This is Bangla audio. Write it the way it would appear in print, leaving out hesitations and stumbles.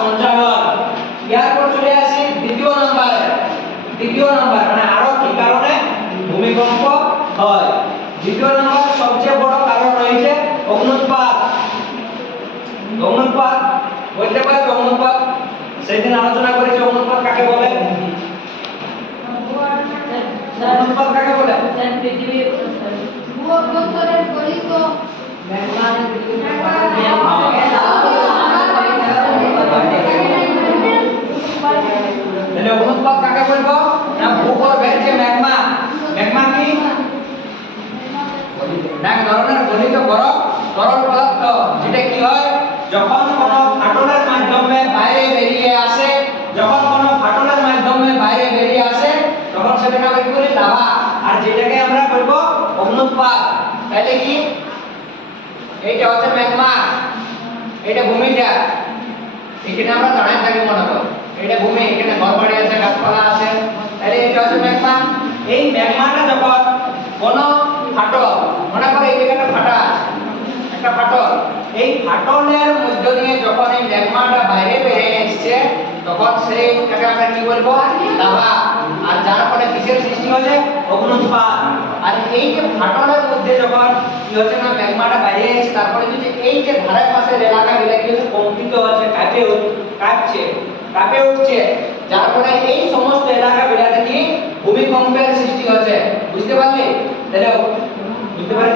সঞ্চালন। এরপর চলে আসি দ্বিতীয় নম্বরে। দ্বিতীয় নম্বর মানে আরো কি কারণে ভূমিকম্প হয়। দ্বিতীয় নম্বর সবচেয়ে বড় কারণ রয়েছে অগ্ন্যুৎপাত। অগ্ন্যুৎপাত বলতে পারে অগ্ন্যুৎপাত সেদিন আলোচনা করেছি। অগ্ন্যুৎপাত কাকে বলে? অগ্ন্যুৎপাত কাকে বলে? পৃথিবীর ভূগর্ভস্তরের গলিত তাহলে অগ্ন্যুৎপাত কাকে বলবো? না ভূগর্ভের যে ম্যাগমা। ম্যাগমা কি? এক ধরনের গলিত বরফ তরল পদার্থ, যেটা কি হয় যখন কোনো ফাটলের মাধ্যমে বাইরে বেরিয়ে আসে, যখন কোনো ফাটলের মাধ্যমে বাইরে বেরিয়ে আসে তখন সেটাকে আমরা কি বলি? লাভা। আর যেটাকে আমরা বলবো অগ্ন্যুৎপাত। তাহলে কি এইটা হচ্ছে ম্যাগমা, এটা ভূমিটা। এখানে আমরা দাঁড়ায় থাকি মনে করো, এটা ভূমি, এখানে ঘরবাড়ি আছে, গাছপালা আছে, তাহলে এটা হচ্ছে ম্যাগমা। এই ম্যাগমাটা যখন কোনো ফাটল, মনে করো এই জায়গাটা ফাটা আছে, একটা ফাটল, এই ফাটলের মধ্য দিয়ে যখন এই ম্যাগমাটা বাইরে বেরিয়ে আসছে তখন সেইটাকে আমরা কি বলবো? লাভা। আর যার ফলে কিসের সৃষ্টি হচ্ছে? অগ্ন্যুৎপাত। আর এই যে ফাটলের মধ্যে যখন কি হচ্ছে না ম্যাগমাটা বাইরে আসছে, তারপরে যদি এই যে ধারে পাশের এলাকাগুলো কি হচ্ছে? কম্পিত হচ্ছে, কাঁপে উঠছে, যার ফলে এই সমস্ত এলাকাগুলোতে কি ভূমিকম্পের সৃষ্টি হচ্ছে। বুঝতে পারলে? তাহলে বুঝতে পারলে?